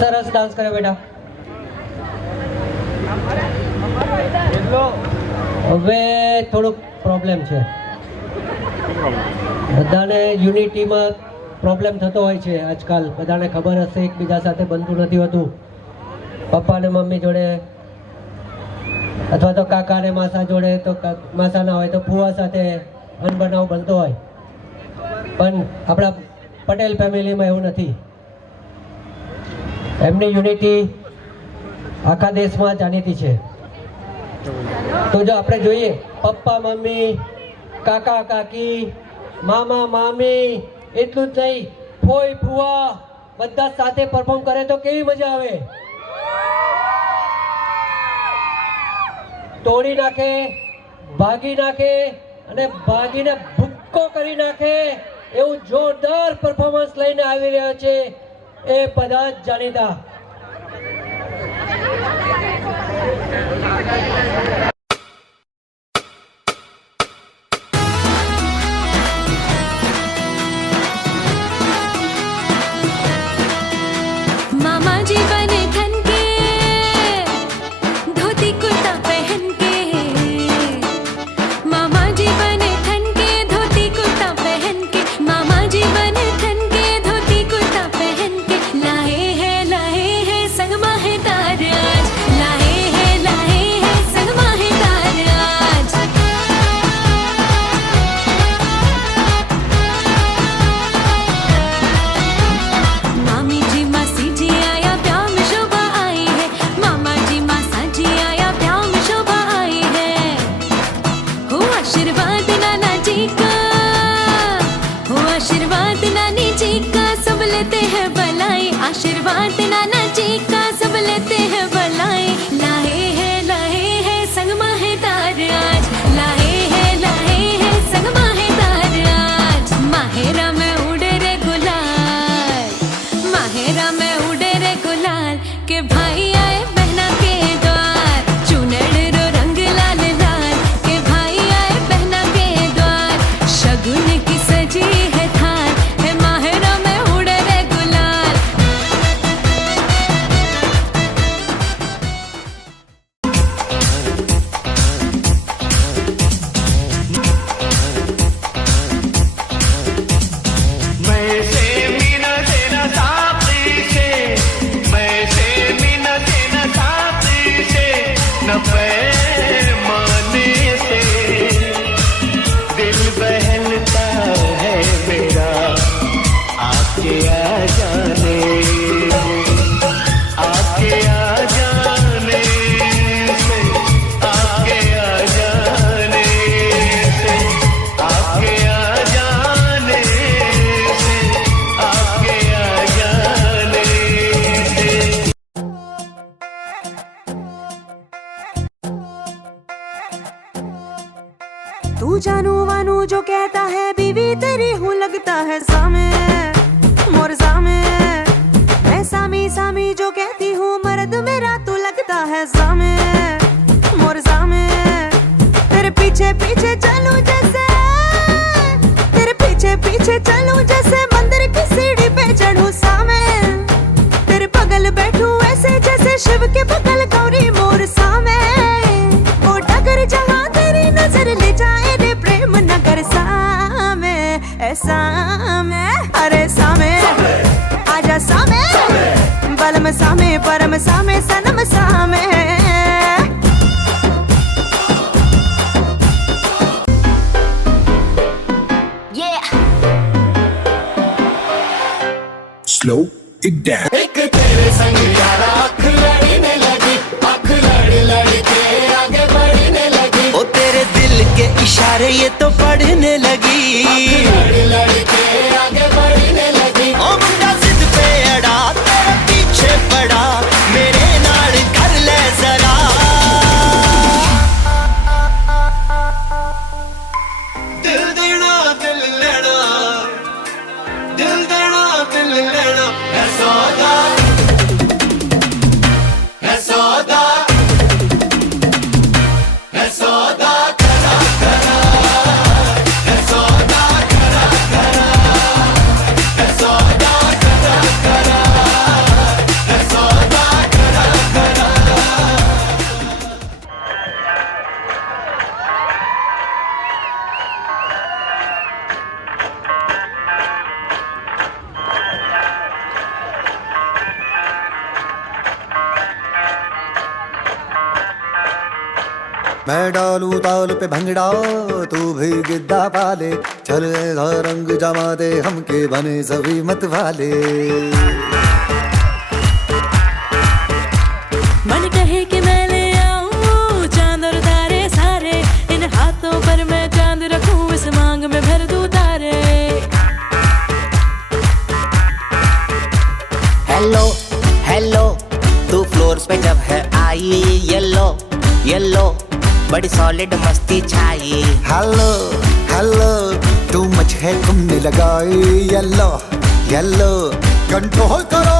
સરસ ડાન્સ કર્યો બેટા. હવે થોડુંક પ્રોબ્લેમ છે, બધાને યુનિટીમાં પ્રોબ્લેમ થતો હોય છે આજકાલ. બધાને ખબર હશે એકબીજા સાથે બનતું નથી હોતું. પપ્પા ને મમ્મી જોડે અથવા તો કાકા ને માસા જોડે, તો માસા ના હોય તો ફુવા સાથે અનબનાવ બનતો હોય. પણ આપણા પટેલ ફેમિલીમાં એવું નથી. એમની યુનિટી આખા દેશમાં જાણીતી છે. તો જો આપણે જોઈએ, પપ્પા મમ્મી, કાકા કાકી, મામા મામી, એટલું જ નહીં, ફોઈ ફુવા બધા સાથે પરફોર્મ કરે તો કેવી મજા આવે. તોડી નાખે, ભાગી નાખે અને ભાગીને ભૂક્કો કરી નાખે એવું જોરદાર પરફોર્મન્સ લઈને આવી રહ્યો છે એ બધા જ જાણીતા. तू जानू वानू जो कहता है बीवी तेरी हूँ लगता है सामे मोर सामे. मैं सामी सामी जो कहती हूँ मर्द मेरा तू लगता है सामे मोर सामे. तेरे पीछे पीछे चलूं जैसे, तेरे पीछे पीछे चलूं जैसे मंदिर की सीढ़ी पे चढ़ूं सामे. तेरे बगल बैठूं ऐसे जैसे शिव के बगल गौरी मोर सामे. ओ डगर जहाँ तेरी नजर ले जाए रे प्रेम नगर सामे. ऐसा मैं अरे सामे आजा सामे, बलम सामे परम सामे सनम सामे. Slow it down. एक तेरे संग यारा अख लड़ने लगी, अख लड़ लड़ के आगे बढ़ने लगी. ओ तेरे दिल के इशारे ये तो पढ़ने लगी, अख लड़ लड़ के आगे बढ़ने लगी. ओ मुंडा जिद पे अड़ा तेरे पीछे पड़ा, मेरे नाल कर ले जरा. दिल देना दिल लेना, दिल देना दिल लेना. है सौदा, है सौदा, है सौदा करा करा, है सौदा करा करा. मैं डालू ताल पे भंगड़ा तू भी गिद्दा पाले, चल ऐसा रंग जमा दे हमके बने सभी मत वाले। मन कहे कि मैं ले आऊं चांद और तारे सारे, इन हाथों पर मैं चांद रखूं, इस मांग में भर दूं तारे। हेलो हेलो तू फ्लोर पे जब है आई, येलो येलो बड़ी सॉलिड मस्ती छाई। हेलो हेलो तू मच है तुमने लगाई, येलो येलो कंट्रोल करो